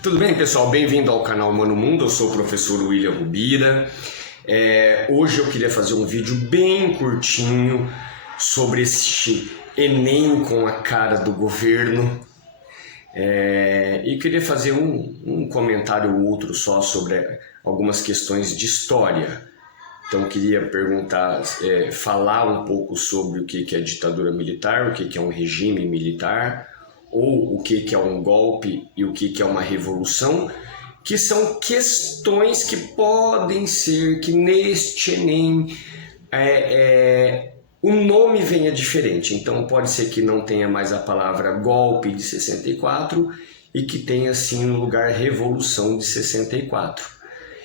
Tudo bem, pessoal? Bem-vindo ao canal Mano Mundo. Eu sou o professor William Rubira. Hoje eu queria fazer um vídeo bem curtinho sobre este Enem com a cara do governo. E queria fazer um comentário ou outro só sobre algumas questões de história. Então queria perguntar, falar um pouco sobre o que é ditadura militar, o que é um regime militar, ou o que é um golpe e o que é uma revolução, que são questões que podem ser que neste Enem o nome venha diferente. Então pode ser que não tenha mais a palavra golpe de 64 e que tenha sim no lugar revolução de 64.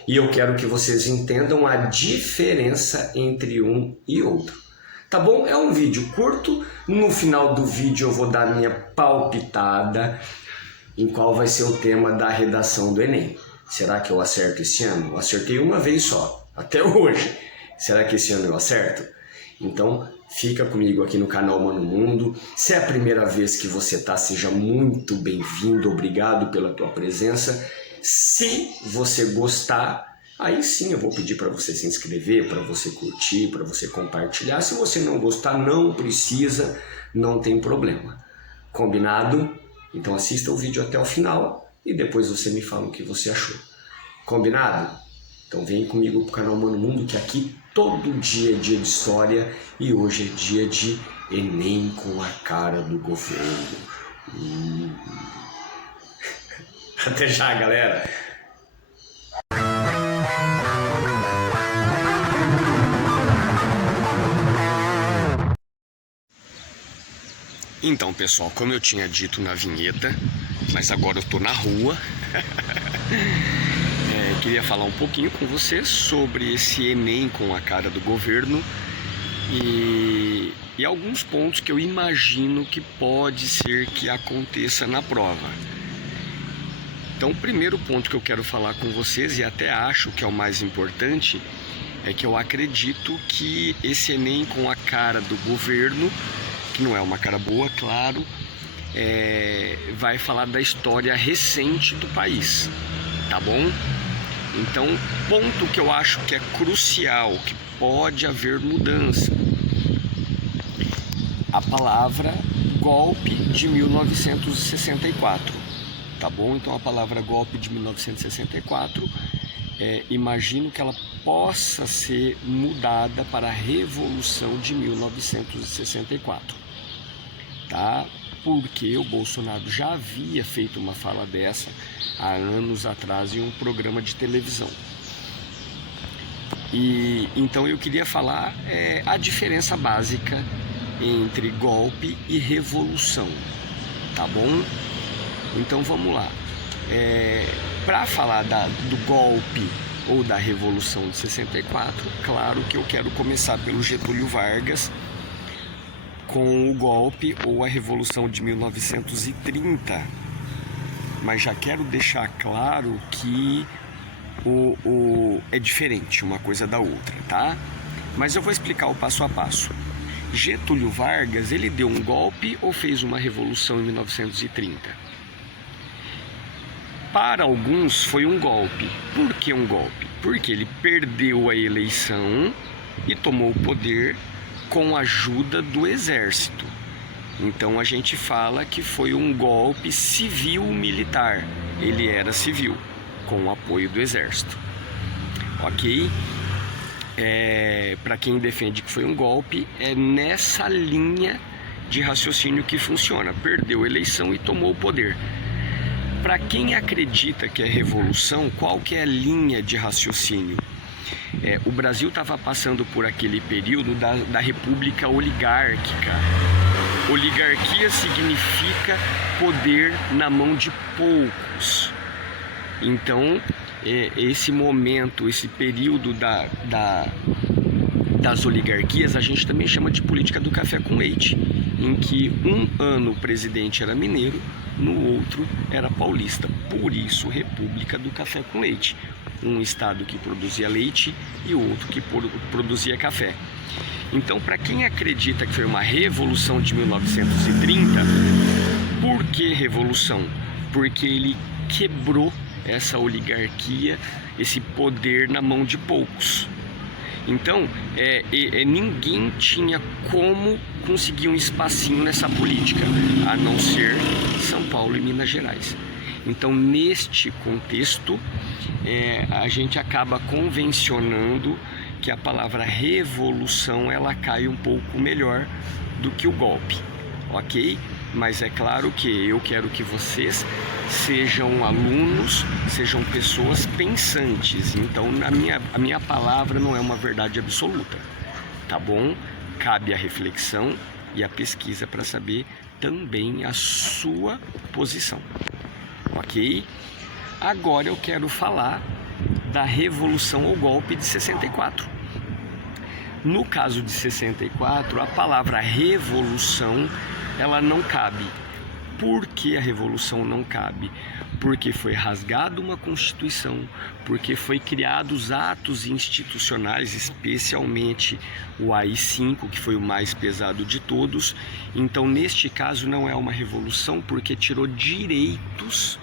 E eu quero que vocês entendam a diferença entre um e outro. Tá bom? É um vídeo curto. No final do vídeo eu vou dar minha palpitada em qual vai ser o tema da redação do Enem. Será que eu acerto esse ano? Eu acertei uma vez só, até hoje. Será que esse ano eu acerto? Então fica comigo aqui no canal Mano Mundo. Se é a primeira vez que você tá, seja muito bem-vindo. Obrigado pela tua presença. Se você gostar, aí sim eu vou pedir para você se inscrever, para você curtir, para você compartilhar. Se você não gostar, não precisa, não tem problema. Combinado? Então assista o vídeo até o final e depois você me fala o que você achou. Combinado? Então vem comigo pro canal Mano Mundo, que aqui todo dia é dia de história e hoje é dia de Enem com a cara do governo. Até já, galera! Então, pessoal, como eu tinha dito na vinheta, mas agora eu tô na rua, queria falar um pouquinho com vocês sobre esse Enem com a cara do governo e alguns pontos que eu imagino que pode ser que aconteça na prova. Então, o primeiro ponto que eu quero falar com vocês, e até acho que é o mais importante, é que eu acredito que esse Enem com a cara do governo, que não é uma cara boa, claro, vai falar da história recente do país, tá bom? Então, ponto que eu acho que é crucial, que pode haver mudança, a palavra golpe de 1964. Tá bom? Então a palavra golpe de 1964, imagino que ela possa ser mudada para a Revolução de 1964, tá? Porque o Bolsonaro já havia feito uma fala dessa há anos atrás em um programa de televisão. E então eu queria falar a diferença básica entre golpe e revolução, tá bom? Então vamos lá, para falar do golpe ou da Revolução de 64, claro que eu quero começar pelo Getúlio Vargas com o golpe ou a Revolução de 1930, mas já quero deixar claro que é diferente uma coisa da outra, tá? Mas eu vou explicar o passo a passo. Getúlio Vargas, ele deu um golpe ou fez uma revolução em 1930? Para alguns foi um golpe. Por que um golpe? Porque ele perdeu a eleição e tomou o poder com a ajuda do exército. Então a gente fala que foi um golpe civil-militar. Ele era civil, com o apoio do exército. Ok? Para quem defende que foi um golpe, é nessa linha de raciocínio que funciona. Perdeu a eleição e tomou o poder. Para quem acredita que é revolução, qual que é a linha de raciocínio? O Brasil estava passando por aquele período da república oligárquica. Oligarquia significa poder na mão de poucos. Então, esse momento, esse período das oligarquias, a gente também chama de política do café com leite, em que um ano o presidente era mineiro, no outro era paulista. Por isso, República do Café com Leite. Um estado que produzia leite e outro que produzia café. Então, para quem acredita que foi uma revolução de 1930, por que revolução? porque ele quebrou essa oligarquia, esse poder na mão de poucos. Então, ninguém tinha como conseguir um espacinho nessa política, a não ser São Paulo e Minas Gerais. Então, neste contexto, a gente acaba convencionando que a palavra revolução ela cai um pouco melhor do que o golpe, ok? Mas é claro que eu quero que vocês sejam alunos, sejam pessoas pensantes. Então, a minha palavra não é uma verdade absoluta, tá bom? Cabe a reflexão e a pesquisa para saber também a sua posição, ok? Agora eu quero falar da Revolução ou Golpe de 64. No caso de 64, a palavra revolução ela não cabe. Por que a revolução não cabe? Porque foi rasgada uma Constituição, porque foi criados atos institucionais, especialmente o AI-5, que foi o mais pesado de todos. Então, neste caso, não é uma revolução porque tirou direitos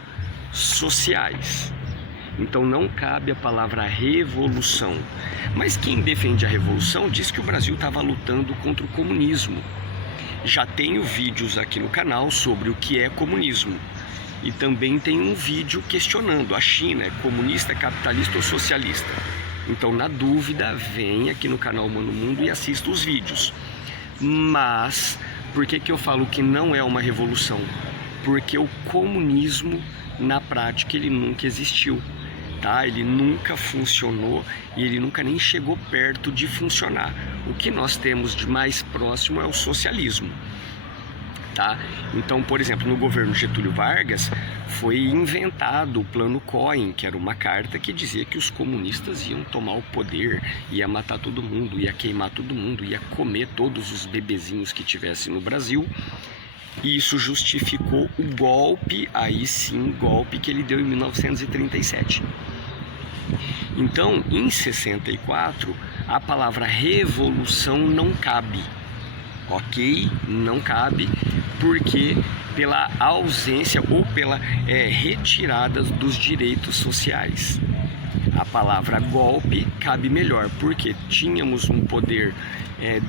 sociais. Então não cabe a palavra revolução. Mas quem defende a revolução diz que o Brasil estava lutando contra o comunismo. Já tenho vídeos aqui no canal sobre o que é comunismo. E também tem um vídeo questionando: a China é comunista, capitalista ou socialista? Então, na dúvida, vem aqui no canal Mano Mundo e assista os vídeos. Mas, por que eu falo que não é uma revolução? Porque o comunismo, na prática, ele nunca existiu. Tá? Ele nunca funcionou e ele nunca nem chegou perto de funcionar. O que nós temos de mais próximo é o socialismo. Tá? Então, por exemplo, no governo Getúlio Vargas foi inventado o Plano Cohen, que era uma carta que dizia que os comunistas iam tomar o poder, ia matar todo mundo, ia queimar todo mundo, ia comer todos os bebezinhos que tivesse no Brasil. E isso justificou o golpe, aí sim, golpe que ele deu em 1937. Então, em 64, a palavra revolução não cabe, ok? Não cabe, porque pela ausência ou pela retirada dos direitos sociais. A palavra golpe cabe melhor, porque tínhamos um poder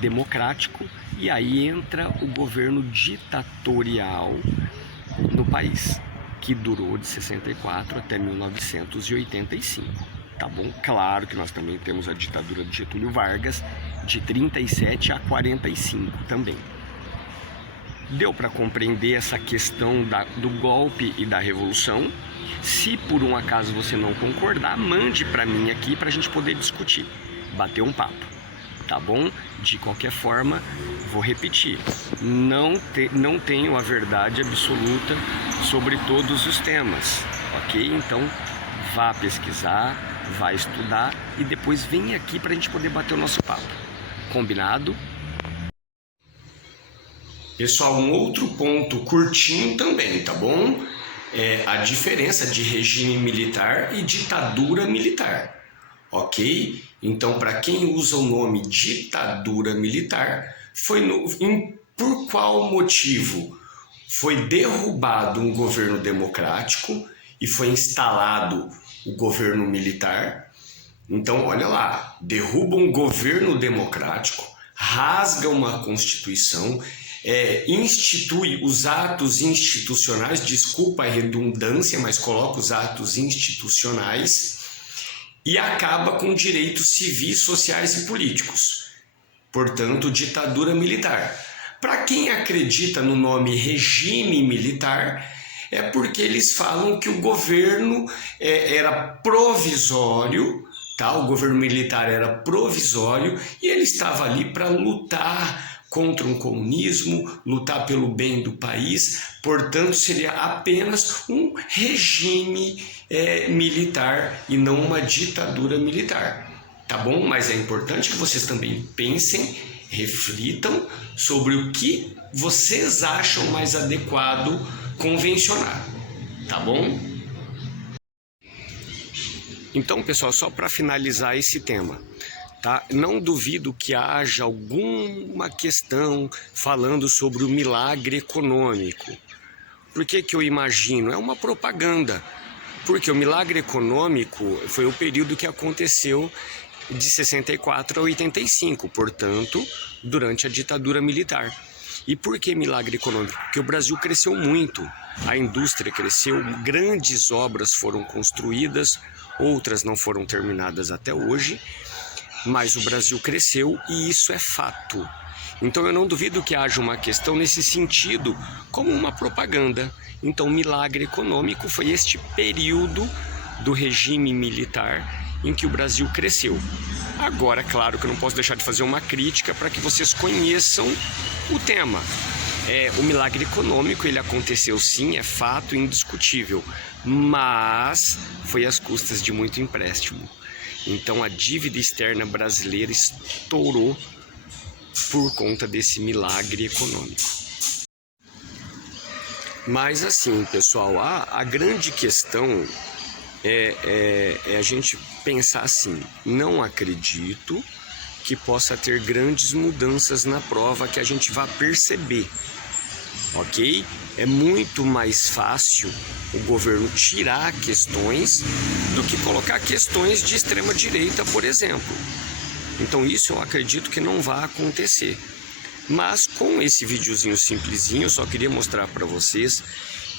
democrático e aí entra o governo ditatorial no país, que durou de 64 até 1985, tá bom? Claro que nós também temos a ditadura de Getúlio Vargas, de 37 a 45 também. Deu para compreender essa questão do golpe e da revolução? Se por um acaso você não concordar, mande para mim aqui para a gente poder discutir, bater um papo, tá bom? De qualquer forma, vou repetir, não tenho a verdade absoluta sobre todos os temas, ok? Então, vá pesquisar, vá estudar e depois vem aqui para a gente poder bater o nosso papo, combinado? Pessoal, um outro ponto curtinho também, tá bom? É a diferença de regime militar e ditadura militar, ok? Então, para quem usa o nome ditadura militar, por qual motivo? Foi derrubado um governo democrático e foi instalado o governo militar. Então, olha lá, derruba um governo democrático, rasga uma Constituição, institui os atos institucionais, desculpa a redundância, mas coloca os atos institucionais e acaba com direitos civis, sociais e políticos. Portanto, ditadura militar. Para quem acredita no nome regime militar, é porque eles falam que o governo era provisório, tá? O governo militar era provisório e ele estava ali para lutar contra um comunismo, lutar pelo bem do país, portanto seria apenas um regime militar e não uma ditadura militar, tá bom? Mas é importante que vocês também pensem, reflitam sobre o que vocês acham mais adequado convencionar, tá bom? Então, pessoal, só para finalizar esse tema, tá? Não duvido que haja alguma questão falando sobre o milagre econômico. Por que que eu imagino? É uma propaganda. Porque o milagre econômico foi o período que aconteceu de 64 a 85, portanto, durante a ditadura militar. E por que milagre econômico? Porque o Brasil cresceu muito, a indústria cresceu, grandes obras foram construídas, outras não foram terminadas até hoje, mas o Brasil cresceu e isso é fato. Então eu não duvido que haja uma questão nesse sentido, como uma propaganda. Então milagre econômico foi este período do regime militar em que o Brasil cresceu. Agora, claro que eu não posso deixar de fazer uma crítica para que vocês conheçam o tema. O milagre econômico, ele aconteceu sim, é fato indiscutível, mas foi às custas de muito empréstimo. Então a dívida externa brasileira estourou por conta desse milagre econômico. Mas assim, pessoal, a grande questão é a gente pensar assim: não acredito que possa ter grandes mudanças na prova que a gente vá perceber, ok? É muito mais fácil o governo tirar questões do que colocar questões de extrema direita, por exemplo. Então isso eu acredito que não vai acontecer. Mas com esse videozinho simplesinho, eu só queria mostrar para vocês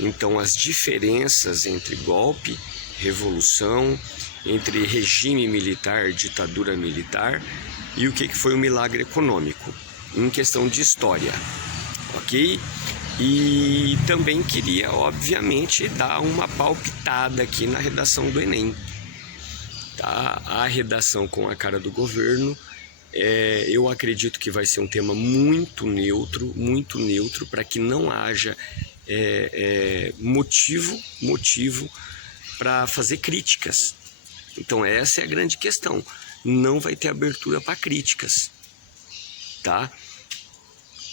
então as diferenças entre golpe, revolução, entre regime militar, ditadura militar e o que foi o milagre econômico em questão de história, ok? E também queria, obviamente, dar uma palpitada aqui na redação do Enem. Tá? A redação com a cara do governo, eu acredito que vai ser um tema muito neutro, para que não haja motivo para fazer críticas. Então essa é a grande questão, não vai ter abertura para críticas, tá?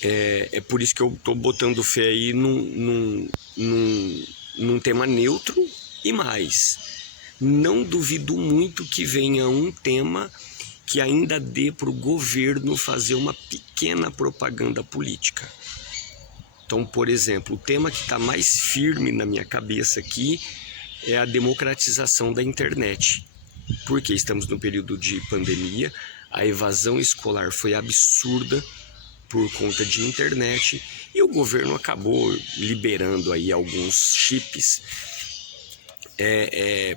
É por isso que eu estou botando fé aí num tema neutro e mais. Não duvido muito que venha um tema que ainda dê para o governo fazer uma pequena propaganda política. Então, por exemplo, o tema que está mais firme na minha cabeça aqui é a democratização da internet. Porque estamos no período de pandemia, a evasão escolar foi absurda por conta de internet e o governo acabou liberando aí alguns chips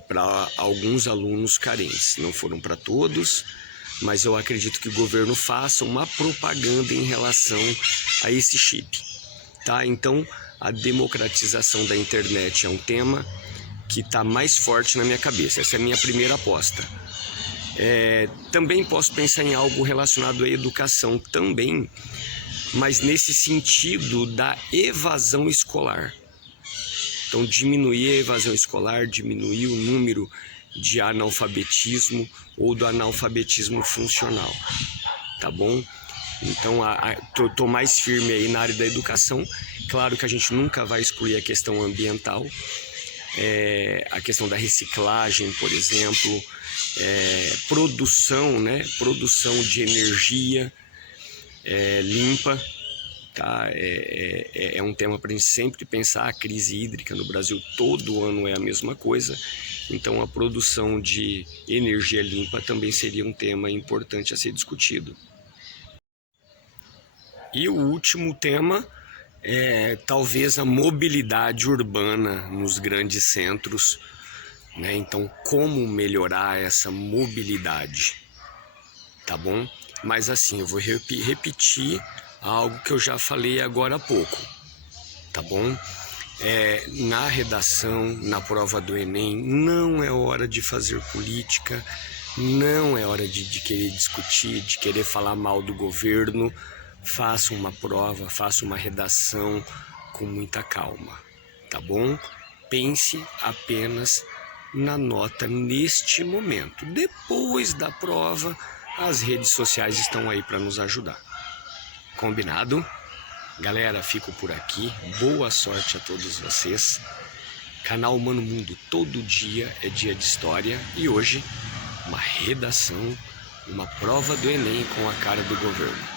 para alguns alunos carentes. Não foram para todos, mas eu acredito que o governo faça uma propaganda em relação a esse chip, tá? Então, a democratização da internet é um tema que está mais forte na minha cabeça. Essa é a minha primeira aposta. Também posso pensar em algo relacionado à educação também, mas nesse sentido da evasão escolar. Então, diminuir a evasão escolar, diminuir o número de analfabetismo ou do analfabetismo funcional, tá bom? Então, tô mais firme aí na área da educação. Claro que a gente nunca vai excluir a questão ambiental, a questão da reciclagem, por exemplo, produção de energia limpa, tá? É um tema para a gente sempre pensar. A crise hídrica no Brasil todo ano é a mesma coisa, então a produção de energia limpa também seria um tema importante a ser discutido. E o último tema é talvez a mobilidade urbana nos grandes centros, né? Então, como melhorar essa mobilidade, tá bom? Mas assim, eu vou repetir algo que eu já falei agora há pouco, tá bom? Na redação, na prova do Enem, não é hora de fazer política, não é hora de querer discutir, de querer falar mal do governo. Faça uma prova, faça uma redação com muita calma, tá bom? Pense apenas na nota neste momento. Depois da prova, as redes sociais estão aí para nos ajudar. Combinado? Galera, fico por aqui. Boa sorte a todos vocês. Canal Humano Mundo, todo dia é dia de história. E hoje, uma redação, uma prova do Enem com a cara do governo.